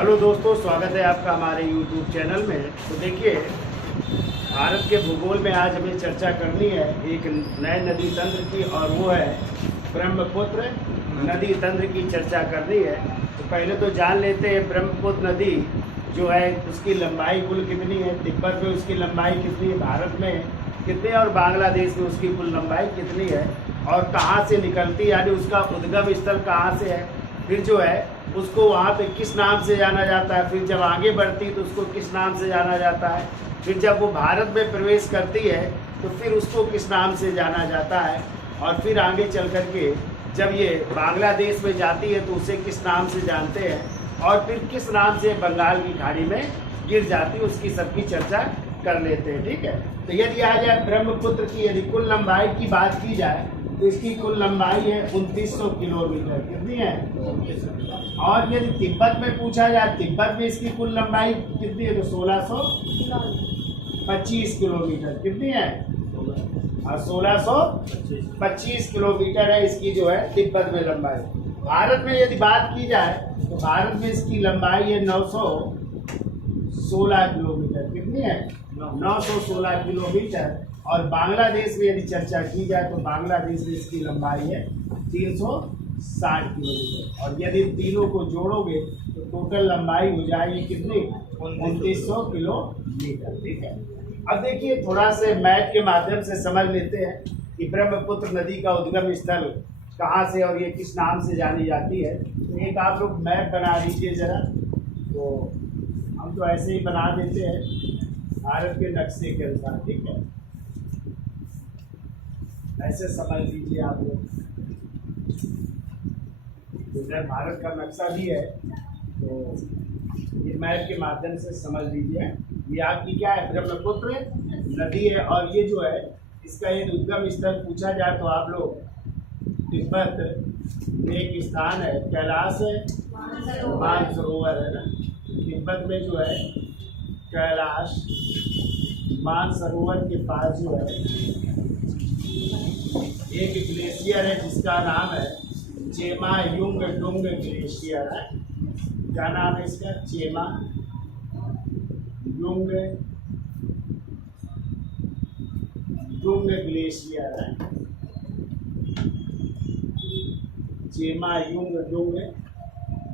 Hello दोस्तों, स्वागत है आपका हमारे YouTube चैनल में। तो देखिए, भारत के भूगोल में आज हमें चर्चा करनी है एक नए नदी तंत्र की, और वो है ब्रह्मपुत्र नदी तंत्र की चर्चा करनी है। तो पहले तो जान लेते हैं ब्रह्मपुत्र नदी जो है उसकी लंबाई कुल कितनी है, तिब्बत में उसकी लंबाई कितनी है, भारत में कितनी है और बांग्लादेश में उसकी कुल लंबाई कितनी है, और कहाँ से निकलती है, यानी उसका उद्गम स्थल कहाँ से है, फिर जो है उसको वहाँ पे किस नाम से जाना जाता है, फिर जब आगे बढ़ती तो उसको किस नाम से जाना जाता है, फिर जब वो भारत में प्रवेश करती है तो फिर उसको किस नाम से जाना जाता है, और फिर आगे चल कर के जब ये बांग्लादेश में जाती है तो उसे किस नाम से जानते हैं, और फिर किस नाम से बंगाल की खाड़ी में गिर जाती है, उसकी सबकी चर्चा कर लेते हैं। ठीक है, तो यदि आ जाए ब्रह्मपुत्र की यदि कुल लंबाई की बात की जाए तो इसकी कुल लंबाई है 2900 किलोमीटर। कितनी है? और यदि तिब्बत में पूछा जाए, तिब्बत में इसकी कुल लंबाई कितनी है, तो 1625 किलोमीटर। कितनी है? और 1625 किलोमीटर है इसकी जो है तिब्बत में लंबाई। भारत में यदि बात की जाए तो भारत में इसकी लंबाई है 916 किलोमीटर। कितनी है? 916 किलोमीटर। और बांग्लादेश में यदि चर्चा की जाए तो बांग्लादेश में इसकी लंबाई है 360 किलोमीटर। और यदि तीनों को जोड़ोगे तो टोटल लंबाई हो जाएगी कितनी? 2900 किलोमीटर। ठीक है, अब देखिए थोड़ा से मैप के माध्यम से समझ लेते हैं कि ब्रह्मपुत्र नदी का उद्गम स्थल कहाँ से और ये किस नाम से जानी जाती है। तो एक आप लोग मैप बना लीजिए जरा। तो हम तो ऐसे ही बना देते हैं भारत के नक्शे के अनुसार। ठीक है, ऐसे समझ लीजिए आप लोग। इधर भारत का नक्शा भी है तो ये मैप के माध्यम से समझ लीजिए। ये आपकी क्या है? ब्रह्मपुत्र नदी है। और ये जो है इसका यदि उद्गम स्थल पूछा जाए तो आप लोग तिब्बत में एक स्थान है, कैलाश है, मानसरोवर है ना। तिब्बत में जो है कैलाश मानसरोवर के पास जो है एक ग्लेशियर है जिसका नाम है चेमा युंग डुंग ग्लेशियर है। क्या नाम है इसका? चेमा युंग डुंग ग्लेशियर है। चेमा युंग डुंग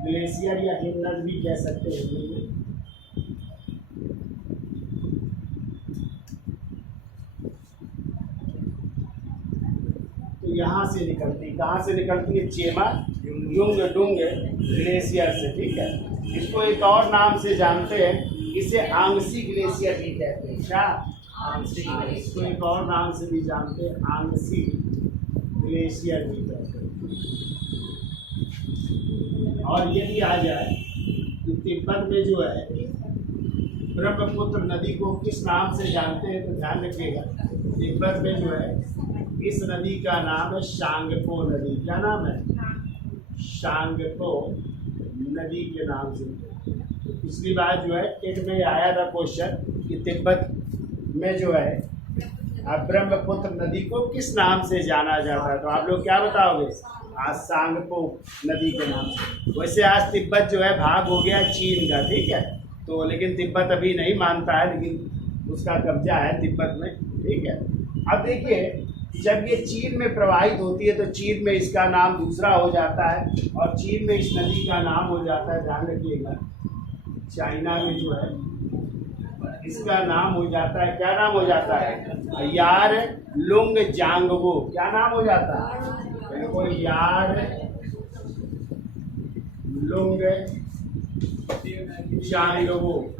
ग्लेशियर या हिमनद भी कह सकते हैं हिंदी में। यहाँ से निकलती, कहाँ से निकलती है? चेमा युंग डुंग ग्लेशियर से। ठीक है, इसको एक और नाम से जानते हैं, इसे आंगसी ग्लेशियर भी कहते हैं। क्या? इसको एक और नाम से भी जानते हैं, आंगसी ग्लेशियर भी कहते हैं। और यदि आ जाए तो तिब्बत में जो है ब्रह्मपुत्र नदी को किस नाम से जानते हैं, तो ध्यान रखिएगा तिब्बत में जो है इस नदी का नाम है शांगपो नदी। क्या नाम है? शांगपो नदी के नाम से। तो पिछली बार जो है टेट में आया था क्वेश्चन कि तिब्बत में जो है ब्रह्मपुत्र नदी को किस नाम से जाना जाता है, तो आप लोग क्या बताओगे? आज सांगपो नदी के नाम से। वैसे आज तिब्बत जो है भाग हो गया चीन का। ठीक है, तो लेकिन तिब्बत अभी नहीं मानता है, लेकिन उसका कब्जा है तिब्बत में। ठीक है, अब देखिए जब ये चीन में प्रवाहित होती है तो चीन में इसका नाम दूसरा हो जाता है, और चीन में इस नदी का नाम हो जाता है, ध्यान रखिएगा, चाइना में जो है इसका नाम हो जाता है, क्या नाम हो जाता है? यार लुंग जांगबो। क्या नाम हो जाता है? देखो, यार लुंग जांगबो।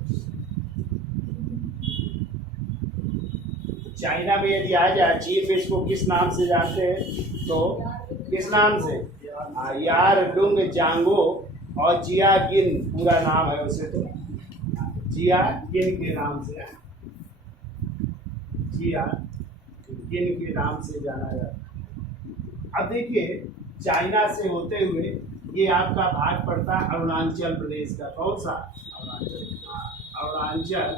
चाइना में यदि आ जाए, चीन में इसको किस नाम से जानते हैं, तो किस नाम से? यार लुंग जांगो। और जिया गिन पूरा नाम है उसे, तो जिया गिन के नाम से, जिया गिन के नाम से जाना जाता है। अब देखिए चाइना से होते हुए ये आपका भाग पड़ता है अरुणाचल प्रदेश का। कौन सा? अरुणाचल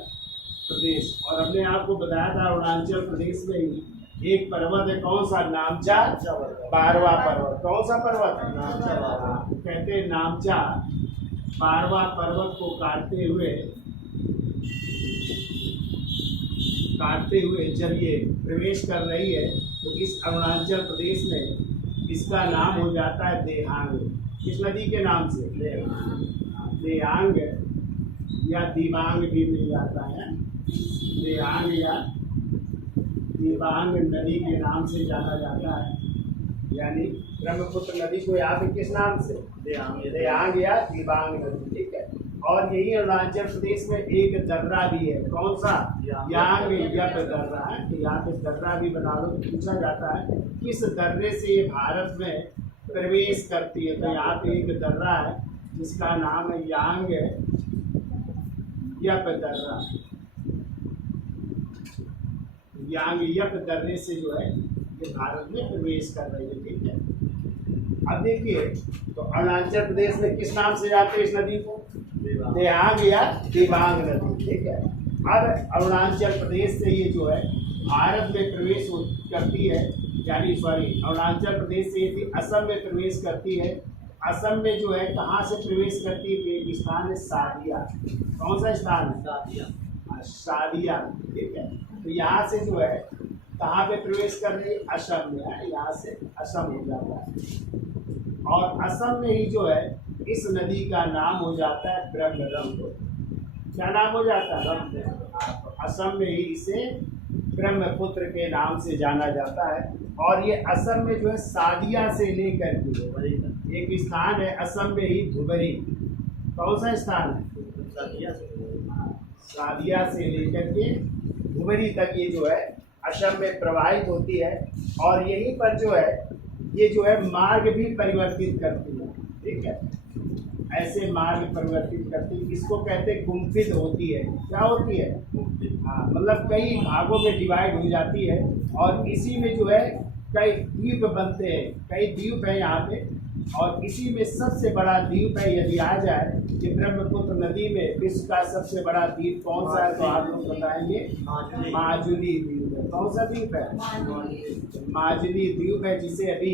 प्रदेश। और हमने आपको बताया था अरुणाचल प्रदेश में ही एक पर्वत है, कौन सा? नामचा 12वां पर्वत। कौन सा पर्वत? नामचा। कहते हैं नामचा पारवा पर्वत को काटते हुए जब ये प्रवेश कर रही है तो इस अरुणाचल प्रदेश में इसका नाम हो जाता है देहांग। किस नदी के नाम से? देहांग या दिबांग भी मिल जाता है। देहांग या दिबांग नदी के नाम से जाना जाता है। यानी ब्रह्मपुत्र नदी को यहाँ पे किस नाम से? देहांग या दिबांग नदी। ठीक है। और यही अरुणाचल प्रदेश में एक दर्रा भी है। कौन सा? यांग यप दर्रा है। तो यहाँ पे दर्रा भी बना लो। तो पूछा जाता है किस दर्रे से ये भारत में प्रवेश करती है। तो यहाँ पे एक दर्रा है जिसका नाम है यांग यप दर्रा। यांग यप दर्रे से जो है ये भारत में प्रवेश कर रही है। ठीक है। अब देखिए तो अरुणाचल प्रदेश में किस नाम से जाते हैं इस नदी को? देहांग या दिबांग नदी। ठीक है। अब अरुणाचल प्रदेश से ये जो है भारत में प्रवेश करती है, यानी अरुणाचल प्रदेश से ये असम में प्रवेश करती है। असम में जो है कहाँ से प्रवेश करती है? एक स्थान है सादिया। कौन सा स्थान है? सादिया। ठीक है। तो यहाँ से जो है कहाँ पे प्रवेश कर रही है? असम में है। यहाँ से असम हो जाता है और असम में ही जो है इस नदी का नाम हो जाता है ब्रह्मपुत्र। क्या नाम हो जाता है? असम में ही इसे ब्रह्मपुत्र के नाम से जाना जाता है। और ये असम में जो है सादिया से लेकर के एक स्थान है असम में ही धुबरी। कौन सा स्थान है? सादिया से लेकर के धुबरी तक ये जो है असम में प्रवाहित होती है। और यहीं पर जो है ये जो है मार्ग भी परिवर्तित करती है। ठीक है। ऐसे मार्ग परिवर्तित करती है। इसको कहते हैं गुम्फित होती है। क्या होती है? हाँ, मतलब कई भागों में डिवाइड हो जाती है और इसी में जो है कई द्वीप बनते हैं। कई द्वीप है यहाँ पे और इसी में सबसे बड़ा द्वीप है यदि आ जाए कि ब्रह्मपुत्र नदी में विश्व का सबसे बड़ा द्वीप कौन सा है? तो आप लोग बताएंगे माजुली द्वीप है। कौन सा द्वीप है? माजुली द्वीप है, जिसे अभी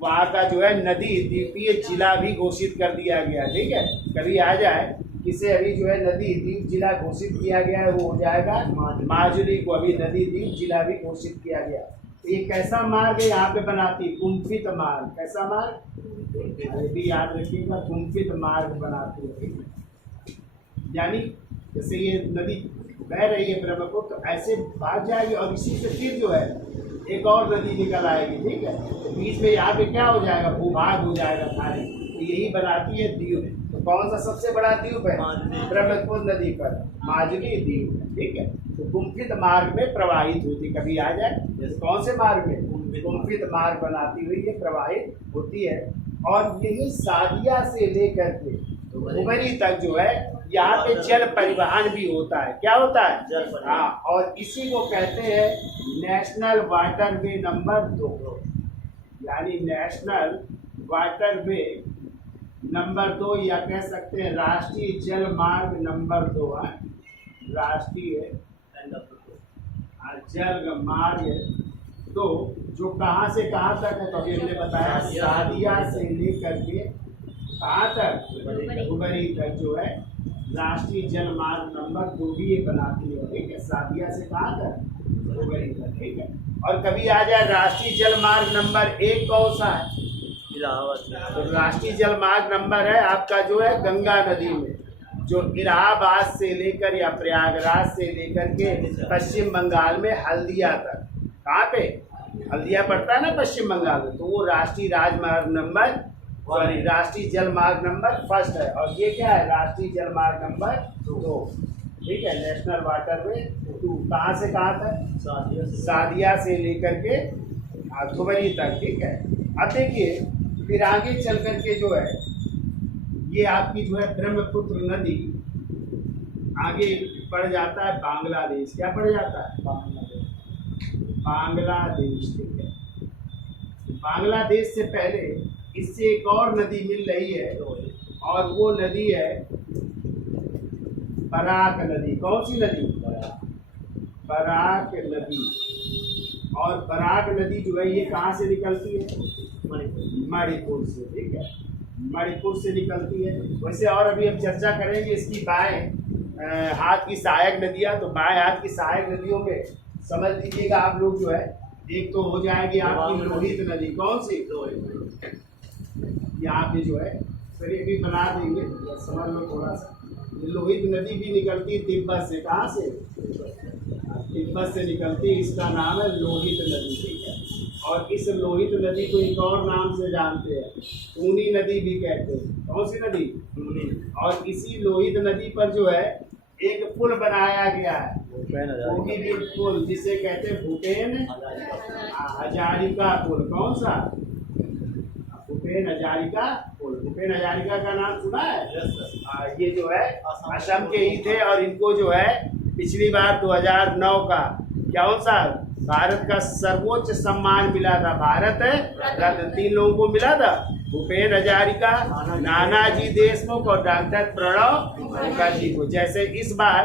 वहाँ का जो है नदी द्वीपीय जिला भी घोषित कर दिया गया। ठीक है। कभी आ जाए किसे अभी जो है नदी द्वीप जिला घोषित किया गया है, वो हो जाएगा माजुली को अभी नदी द्वीप जिला भी घोषित किया गया। ये कैसा मार्ग है यहाँ पे बनाती? गुम्फित मार्ग। कैसा मार्ग? ये भी याद रखिएगा, गुम्फित मार्ग बनाती है। यानी जैसे ये नदी बह रही है ब्रह्मपुत्र, तो ऐसे भाग जाएगी और इसी से फिर जो है एक और नदी निकल आएगी। ठीक है। तो बीच में यहाँ पे क्या हो जाएगा? भूभाग हो जाएगा खाली। तो यही बनाती है द्वीप। तो कौन सा सबसे बड़ा द्वीप है? ब्रह्मपुत्र नदी पर माजुली द्वीप है। ठीक है। तो गुम्फित मार्ग में प्रवाहित होती, कभी आ जाए कौन से मार्ग में? गुम्फित मार्ग बनाती हुई ये प्रवाहित होती है। और यही सादिया से लेकर के धुबरी तक जो है यहाँ पे जल परिवहन भी होता है। क्या होता है? हाँ। और इसी को कहते हैं नेशनल वाटरवे नंबर 2, यानी नेशनल वाटरवे नंबर 2 या कह सकते हैं राष्ट्रीय जल मार्ग नंबर 2 है। राष्ट्रीय जल मार्ग 2 जो कहाँ से कहाँ तक है? तो अभी हमने बताया सादिया से लेकर के कहाँ तक? धुबरी तक जो है राष्ट्रीय जल मार्ग नंबर 2 भी ये बनाती है। ठीक है। सादिया से कहाँ तक? धुबरी तक। ठीक है। और कभी आ जाए राष्ट्रीय जल मार्ग नंबर 1 कौन सा है? तो राष्ट्रीय जल मार्ग नंबर है आपका जो है गंगा नदी में, जो इलाहाबाद से लेकर या प्रयागराज से लेकर के पश्चिम बंगाल में हल्दिया तक। कहाँ पे? हल्दिया पड़ता है ना पश्चिम बंगाल में। तो वो राष्ट्रीय राजमार्ग नंबर राष्ट्रीय जल मार्ग नंबर 1 है। और ये क्या है? राष्ट्रीय जल मार्ग नंबर 2। ठीक है। नेशनल वाटरवे 2 कहाँ से कहाँ तक? सादिया से लेकर के धुबरी तक। ठीक है। अब देखिए फिर आगे चल कर के जो है ये आपकी जो है ब्रह्मपुत्र नदी आगे बढ़ जाता है बांग्लादेश। क्या बढ़ जाता है? बांग्लादेश। ठीक है। बांग्लादेश से पहले इससे एक और नदी मिल रही है और वो नदी है बराक नदी। कौन सी नदी? बराक नदी। और बराक नदी जो है ये कहाँ से निकलती है? मणिपुर से। ठीक है। मणिपुर से निकलती है। वैसे और अभी हम चर्चा करेंगे इसकी बाएं हाथ की सहायक नदियाँ। तो बाएं हाथ की सहायक नदियों में समझ लीजिएगा आप लोग जो है, एक तो हो जाएगी आपकी लोहित नदी। कौन सी? यहाँ पे जो है चलिए भी बना देंगे, समझ लो थोड़ा सा। लोहित नदी भी निकलती है तिब्बत से। कहाँ से? तिब्बत से निकलती है। इसका नाम है लोहित नदी, ठीक है। और इस लोहित नदी को एक और नाम से जानते हैं, ऊनी नदी भी कहते हैं। कौन सी नदी? ऊनी। और इसी लोहित नदी पर जो है एक पुल बनाया गया है, वो भी एक पुल जिसे कहते हैं भूपेन हजारिका पुल। कौन सा? भूपेन हजारिका पुल। भूपेन हजारिका का नाम सुना है? ये जो है असम के ही थे और इनको जो है पिछली बार 2009 का कौन सा भारत का सर्वोच्च सम्मान मिला था, भारत रत्न। 3 लोगों को मिला था, भूपेन हजारिका, नानाजी देशमुख और डॉक्टर प्रणब मुखर्जी को। जैसे इस बार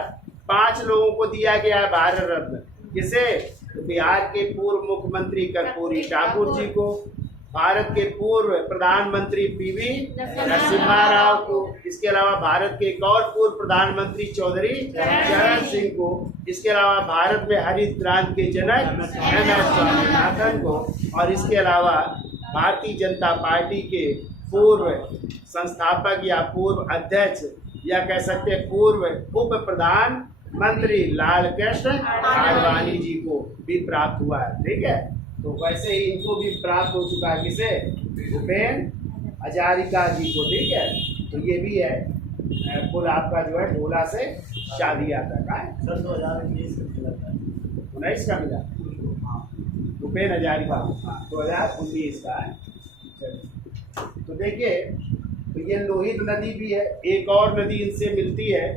5 लोगों को दिया गया है भारत रत्न। किसे? बिहार के पूर्व मुख्यमंत्री कर्पूरी ठाकुर जी को, भारत के पूर्व प्रधानमंत्री पीवी नरसिम्हा राव को, इसके अलावा भारत के एक और पूर्व प्रधानमंत्री चौधरी चरण सिंह को, इसके अलावा भारत में हरित क्रांति के जनक MS स्वामीनाथन को, और इसके अलावा भारतीय जनता पार्टी के पूर्व संस्थापक या पूर्व अध्यक्ष या कह सकते हैं पूर्व उप प्रधानमंत्री लाल कृष्ण आडवाणी जी को भी प्राप्त हुआ है, ठीक है। तो वैसे ही इनको भी प्राप्त हो चुका है। किसे? भूपेन हजारिका जी को, ठीक है। तो ये भी है पुल आपका जो है ढोला से शादिया तक है। 2019 का मिला भूपेन हजारिका, 2019 का है। तो देखिए, तो ये लोहित नदी भी है। एक और नदी इनसे मिलती है,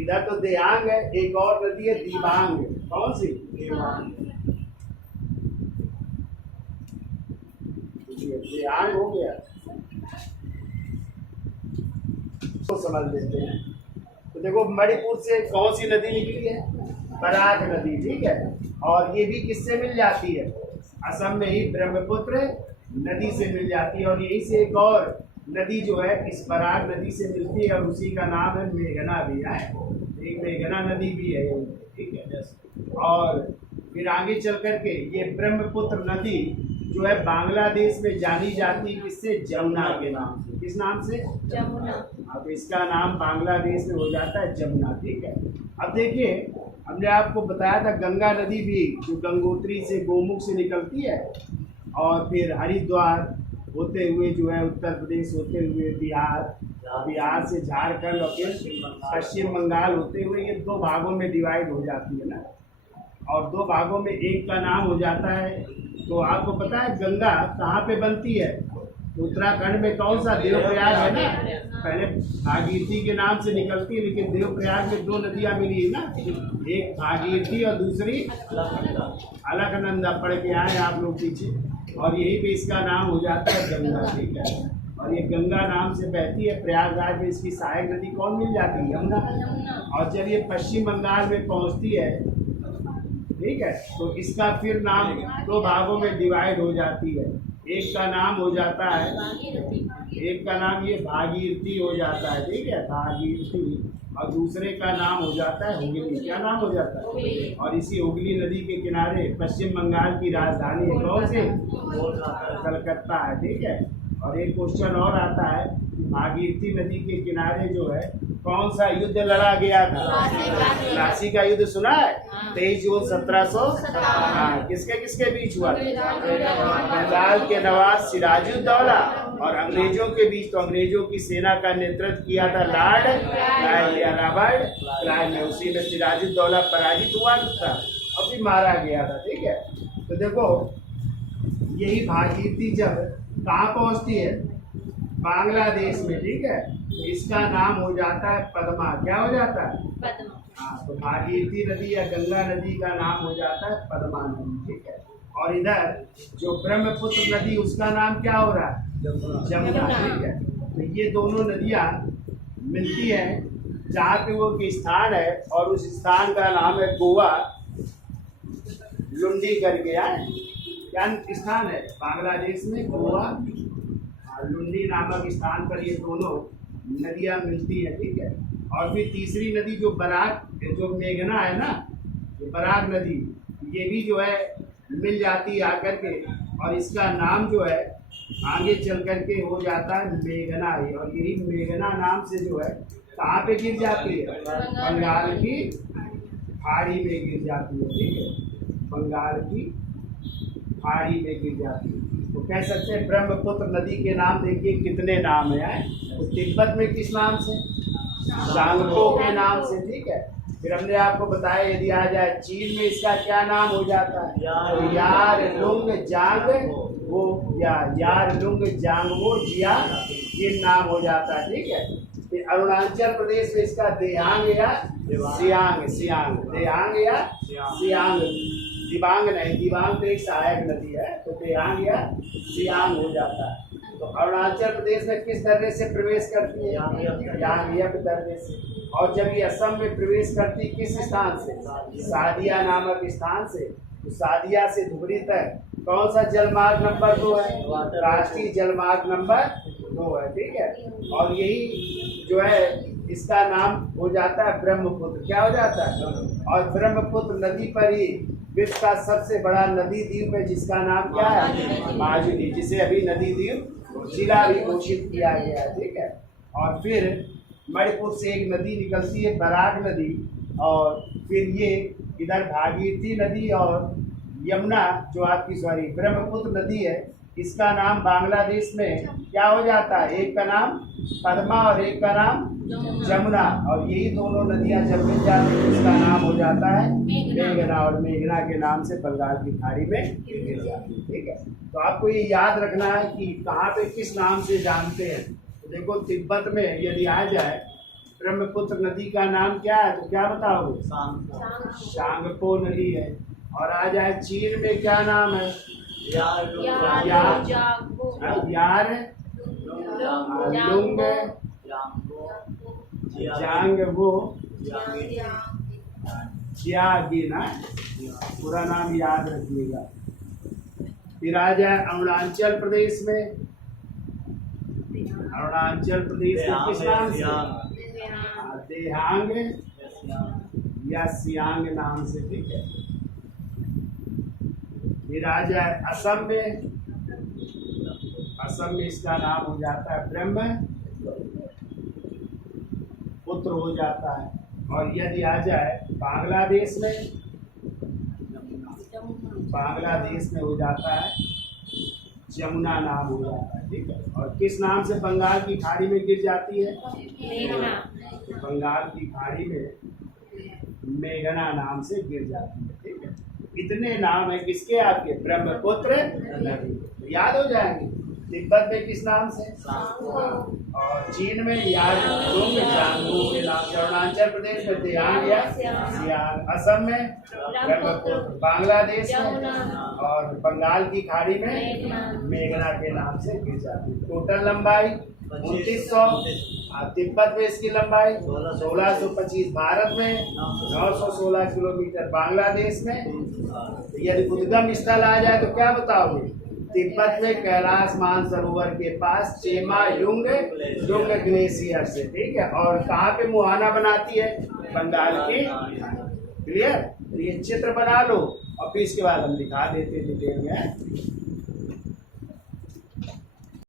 इधर तो देहांग है, एक और नदी है दिबांग। कौन सी? दिबांग। देहांग हो गया तो समझ लेते हैं। तो देखो मणिपुर से कौन सी नदी निकली है? बराक नदी, ठीक है। और ये भी किससे मिल जाती है? असम में ही ब्रह्मपुत्र नदी से मिल जाती है। और यहीं से एक और नदी जो है इस बराक नदी से मिलती है और उसी का नाम है मेघना भी है। एक मेघना नदी भी है, ठीक है। और फिर आगे चल करके ये ब्रह्मपुत्र नदी जो है बांग्लादेश में जानी जाती है किससे? जमुना के नाम से। किस नाम से? जमुना। अब इसका नाम बांग्लादेश में हो जाता है जमुना, ठीक है। अब देखिए, हमने आपको बताया था गंगा नदी भी जो गंगोत्री से गोमुख से निकलती है और फिर हरिद्वार होते हुए जो है उत्तर प्रदेश होते हुए बिहार से झारखंड और फिर पश्चिम बंगाल होते हुए ये 2 भागों में डिवाइड हो जाती है ना। और 2 भागों में एक का नाम हो जाता है, तो आपको पता है गंगा कहाँ पे बनती है? उत्तराखंड में कौन सा? देवप्रयाग है ना। पहले भागीरथी के नाम से निकलती है, लेकिन देवप्रयाग में 2 नदियाँ मिली है ना, एक भागीरथी और दूसरी अलकनंदा। पढ़ के आए आप लोग पीछे। और यही पे इसका नाम हो जाता है गंगा, ठीक है। और ये गंगा नाम से बहती है। प्रयागराज में इसकी सहायक नदी कौन मिल जाती है? यमुना। और जब ये पश्चिम बंगाल में पहुँचती है, ठीक है, तो इसका फिर नाम 2 भागों में डिवाइड हो जाती है। एक का नाम हो जाता है, एक का नाम ये भागीरथी हो जाता है, ठीक है, भागीरथी। और दूसरे का नाम हो जाता है हुगली। क्या नाम हो जाता है? और इसी हुगली नदी के किनारे पश्चिम बंगाल की राजधानी है कौन सी? कलकत्ता है, ठीक है। और एक क्वेश्चन और आता है, भागीरथी नदी के किनारे जो है कौन सा युद्ध लड़ा गया था? प्लासी का युद्ध सुना है? 23 जून 1700 किसके किसके बीच हुआ? बंगाल के नवाब सिराजुद्दौला और अंग्रेजों के बीच। तो अंग्रेजों की सेना का नेतृत्व किया था लॉर्ड रॉबर्ट क्लाइव ने। उसी में सिराजुद्दौला पराजित हुआ था और फिर मारा गया था, ठीक है। तो देखो, यही भागीरथी जब कहाँ पहुँचती है? बांग्लादेश में, ठीक है। इसका नाम हो जाता है पद्मा। क्या हो जाता है? पद्मा। हाँ, तो भागीरथी नदी या गंगा नदी का नाम हो जाता है पद्मा नदी, ठीक है। और इधर जो ब्रह्मपुत्र नदी उसका नाम क्या हो रहा है? जमुना, ठीक है। तो ये दोनों नदियाँ मिलती हैं जहाँ पे वो की स्थान है, और उस स्थान का नाम है गोवा लुंडी करके। क्या स्थान है? बांग्लादेश में गोवा और लुंडी नामक स्थान पर ये दोनों नदियाँ मिलती हैं, ठीक है। और फिर तीसरी नदी जो बराक, जो मेघना है ना, ये बराक नदी, ये भी जो है मिल जाती है आकर के, और इसका नाम जो है आगे चल करके हो जाता है मेघना ही। और यही मेघना नाम से जो है कहाँ पे गिर जाती है? बंगाल की खाड़ी में गिर जाती है, ठीक है, बंगाल की खाड़ी में गिर जाती है। तो कह सकते हैं ब्रह्मपुत्र नदी के नाम देखिए कितने नाम है। तो तिब्बत में किस नाम से? जांगपो के नाम से, ठीक है। फिर हमने आपको बताया यदि आ जाए चीन में इसका क्या नाम हो जाता है? तो यार लुंग जांग वो, यार लुंग जांग वो जिया, ये नाम हो जाता है, ठीक है। फिर अरुणाचल प्रदेश में इसका देहांग या सियांग, सियांग देहांग या सियांग, दिबांग नहीं, दिबांग तो एक सहायक नदी है, तो देहांग या सियांग हो जाता है। तो अरुणाचल प्रदेश में किस दर्रे से प्रवेश करती है? यांगियक दर्रे से। और जब ये असम में प्रवेश करती किस स्थान से? सादिया नामक स्थान से। तो सादिया से धुबरी तक कौन सा जलमार्ग नंबर 2 है? राष्ट्रीय जलमार्ग नंबर 2 है, ठीक है। और यही जो है इसका नाम हो जाता है ब्रह्मपुत्र। क्या हो जाता है? और ब्रह्मपुत्र नदी पर ही विश्व का सबसे बड़ा नदी द्वीप है, जिसका नाम क्या है? माजुली, जिसे अभी नदी द्वीप जिला भी घोषित किया गया है, ठीक है। और फिर मणिपुर से एक नदी निकलती है बराक नदी, और फिर ये इधर भागीरथी नदी और यमुना जो आपकी ब्रह्मपुत्र नदी है, इसका नाम बांग्लादेश में क्या हो जाता है? एक का नाम पद्मा और एक का नाम जमुना। और यही दोनों नदियां जब मिल जाती है इसका नाम हो जाता है मेघना, और मेघना के नाम से बंगाल की खाड़ी में गिर जाती है, ठीक है। तो आपको ये याद रखना है कि कहाँ पे किस नाम से जानते हैं। तो देखो तिब्बत में यदि आ जाए ब्रह्मपुत्र नदी का नाम क्या है, तो क्या बताओगे? शांगपो नदी है। और आ जाए चीन में क्या नाम है? यार लुंग जांग वो जियागी ना, पूरा नाम याद रखिएगा। फिर आ जाए अरुणाचल प्रदेश में, अरुणाचल प्रदेश में किस नाम से? देहांग या सियांग नाम से, ठीक है। फिर आ जाए असम में, असम में इसका नाम हो जाता है ब्रह्म पुत्र हो जाता है। और यदि आ जाए बांग्लादेश में, बांग्लादेश में हो जाता है जमुना नाम हो जाता है, ठीक है। और किस नाम से बंगाल की खाड़ी में गिर जाती है? तो बंगाल की खाड़ी में मेघना नाम से गिर जाती है, ठीक है। इतने नाम है किसके? आपके ब्रह्मपुत्र नदी, याद हो जाएंगे। तिब्बत में किस नाम से? और चीन में यारलुंग जांगपो के नाम से, अरुणाचल प्रदेश में देहांग या सियांग, असम में ब्रह्मपुत्र, बांग्लादेश में और बंगाल की खाड़ी में मेघना के नाम से गिर जाती है। टोटल लंबाई 2900, तिब्बत में इसकी लंबाई 1625, भारत में 916 किलोमीटर, बांग्लादेश में। यदि उद्गम स्थल आ जाए तो क्या बताओगे? तिब्बत में कैलाश मानसरोवर के पास चेमा युंग ग्लेशियर से, ठीक है। और कहाँ पे मुहाना बनाती है? बंगाल की। क्लियर? तो ये चित्र बना लो और फिर इसके बाद हम दिखा देते डिटेल में।